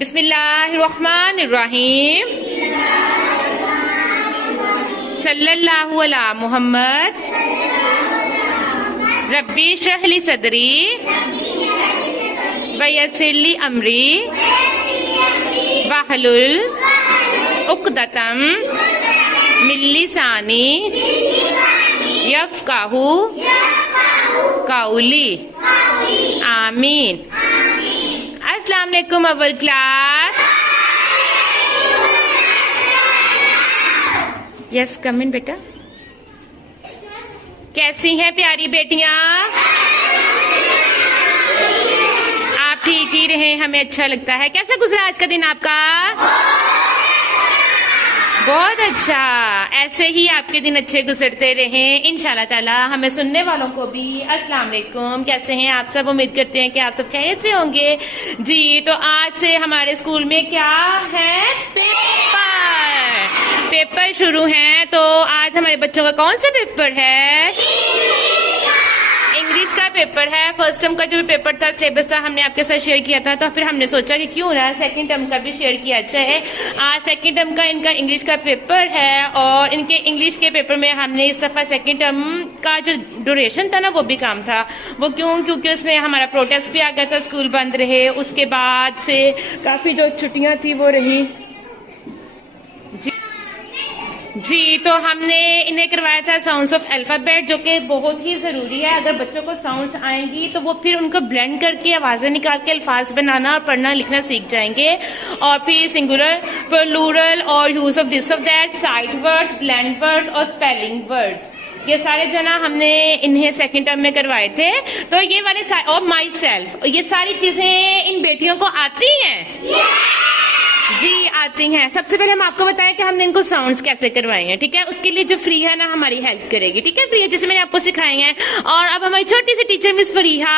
बिस्मिल्लाहिर्रहमानिर्रहीम। सल्लल्लाहु अला मुहम्मद। रब्बी इश्रह ली सदरी वयस्सिर ली अमरी वहलुल उक़दतम मिन लिसानी यफ़क़हू क़ौली। आमीन। अस्सलाम वालेकुम अव्वल क्लास। यस कम इन बेटा। कैसी हैं प्यारी बेटियां? आप ठीक ही रहे, हमें अच्छा लगता है। कैसा गुजरा आज का दिन आपका? बहुत अच्छा। ऐसे ही आपके दिन अच्छे गुजरते रहें इंशाल्लाह ताला। हमें सुनने वालों को भी अस्सलाम वालेकुम। कैसे हैं आप सब? उम्मीद करते हैं कि आप सब खैरियत से होंगे। जी, तो आज से हमारे स्कूल में क्या है? पेपर शुरू हैं। तो आज हमारे बच्चों का कौन सा पेपर है? इंग्लिश का पेपर है। फर्स्ट टर्म का जो पेपर था, सिलेबस था, हमने आपके साथ शेयर किया था। तो फिर हमने सोचा कि क्यों ना सेकंड टर्म का भी शेयर किया जाए। आज सेकंड टर्म का इनका इंग्लिश का पेपर है और इनके इंग्लिश के पेपर में हमने इस दफा सेकंड टर्म का जो ड्यूरेशन था ना, वो भी कम था। वो क्योंकि उसमें हमारा प्रोटेस्ट भी आ गया था, स्कूल बंद रहे। उसके बाद से काफी जो छुट्टियां थी वो रही। जी, तो हमने इन्हें करवाया था साउंड्स ऑफ अल्फाबेट, जो कि बहुत ही जरूरी है। अगर बच्चों को साउंड्स आएंगी तो वो फिर उनको ब्लेंड करके आवाजें निकाल के अल्फाज बनाना और पढ़ना लिखना सीख जाएंगे। और फिर सिंगुलर, प्लूरल और use of this of that, side words, blend words और स्पेलिंग वर्ड्स, ये सारे जो ना हमने इन्हें सेकंड टर्म में करवाए थे। तो ये वाले और माई सेल्फ, ये सारी चीजें इन बेटियों को आती हैं? जी आती हैं। सबसे पहले हम आपको बताएं कि हमने इनको साउंड्स कैसे करवाए हैं, ठीक है? उसके लिए जो फ्री है ना हमारी हेल्प करेगी, ठीक है? फ्री है, जैसे मैंने आपको सिखाए हैं। और अब हमारी छोटी सी टीचर मिस फरीहा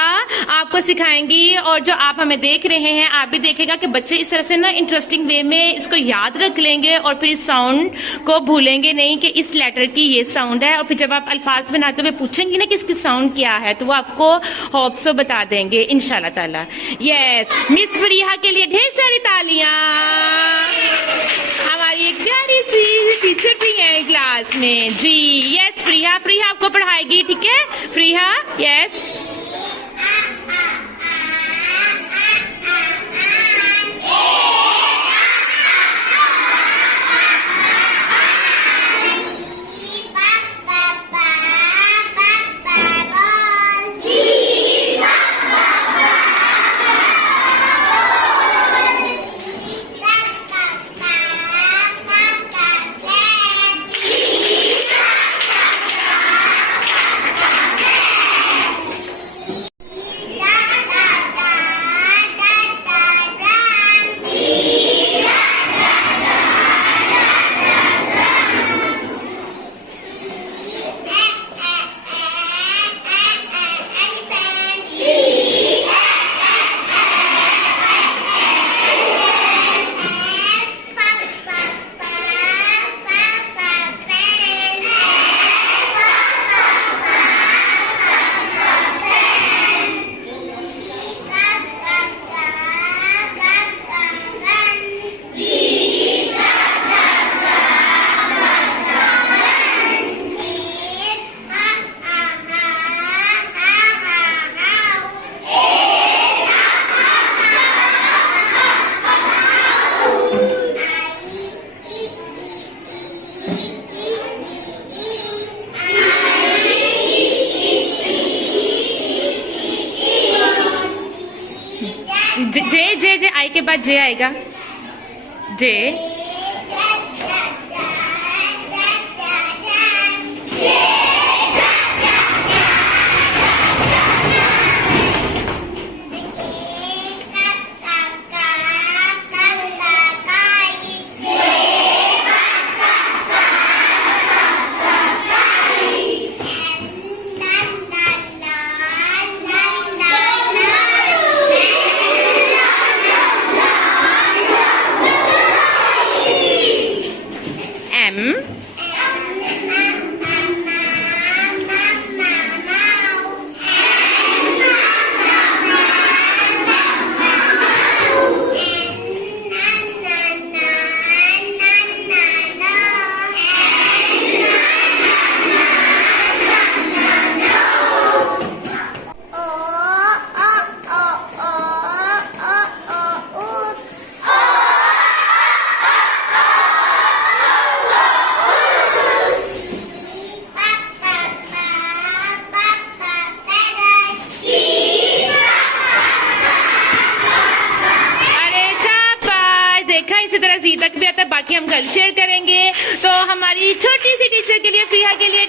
आपको सिखाएंगी। और जो आप हमें देख रहे हैं, आप भी देखेगा कि बच्चे इस तरह से ना इंटरेस्टिंग वे में इसको याद रख लेंगे और फिर इस साउंड को भूलेंगे नहीं कि इस लेटर की ये साउंड है। और फिर जब आप अल्फाज बनाते हुए पूछेंगे ना कि इसकी साउंड क्या है, तो वो आपको होप सो बता देंगे इंशाल्लाह ताला। यस, मिस फरीहा के लिए ढेर सारी तालियां। हमारी एक प्यारी सी टीचर भी है क्लास में। जी यस, फ्रीहा आपको पढ़ाएगी, ठीक है? फ्रीहा यस। जे आई के बाद जे आएगा। जे हमारी छोटी सी टीचर के लिए, प्रिया के लिए